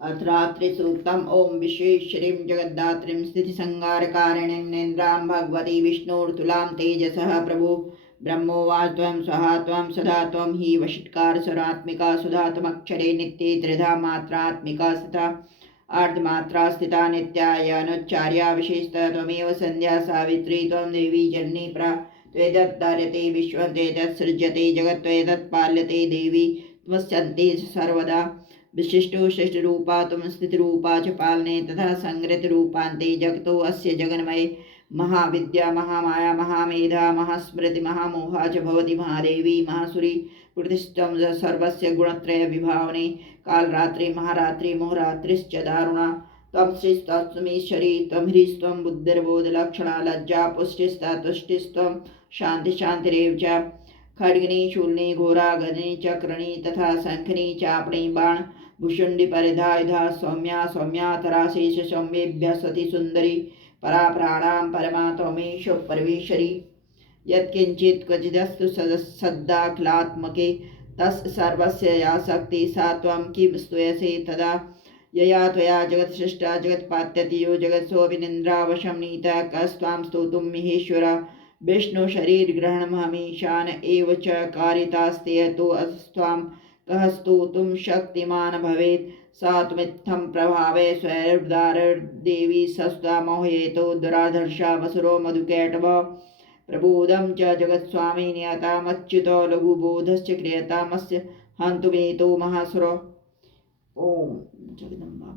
अथ रात्रिसूक्तम् ॐ विश्वेश्वरीं जगद्धात्रीं स्थितिसंहारकारिणीं नेन्द्रां भगवती विष्णोर्तुलां तेजसः प्रभु ब्रह्मोवाच त्वं स्वहा त्वं सदा त्वं हि वषट्कारस्वरात्मिका सुधा त्वमक्षरे नित्ये त्रिधा मात्रात्मिका स्थिता अर्धमात्रा स्थिता नित्यायानुच्चार्या विशेषतः त्वमेव संध्या सावित्री त्वं देवी जननी प्रा त्वेदत्तार्यते विश्वं त्वेदत्सृज्यते जगत् त्वेदत्पाल्यते देवी त्वस्यन्ते सर्वदा विशिष्टो सृष्टिरूपा तुम स्थितिरूपा च पालने तथा संग्रहितरूपान्ते जगतो अस्य जगन्मये महाविद्या महामाया महामेधा महास्मृति महामोहा च भवति महादेवी महासुरी प्रतिष्ठं सर्वस्य गुणत्रय विभावने कालरात्रि महारात्रि मोहरात्रिश्च दारुणा त्वं श्रीस्तस्मीश्वरी त्वं ह्रीस्त्वं बुद्धिर्बोधलक्षणा लज्जा पुष्टिस्ता तुष्टिस्त्वं शान्तिरेव च खड्गिनी शूलिनी घोरा गजनी चक्रणी तथा शंखनी चापणी बाण भुषुंडी परिधायुधा सौम्या सौम्यातराशेष सौम्येभ्य सती सुंदरी परा प्राणां परमा त्वमेष परमेश्वरी यत्किंचित् क्वचिदस्तु सद्दाखलात्मके तस् सर्वस्य या शक्ति सा त्वं किं स्तूयसे तदा यया त्वया जगत्सृष्टा जगत्पात्यति यो जगत्सोऽभिनिन्द्रावशं नीतः कस्त्वां स्तोतुं महेश्वरा विष्णु शरीर ग्रहणमहमीशान एव च कारितास्ते तो अस्त्वां कः स्तोतुं शक्तिमान् भवेत् सा त्वमित्थं प्रभावे स्वैर्दारदेवी सस्ता मोहयेतो दुराधर्षा वसुरो मधुकैटभ प्रबोधं च जगत्स्वामी नियतामच्युतो लघुबोधश्च क्रियतामस्य हन्तुमेतो महासुरो। ओम जगदम्बा।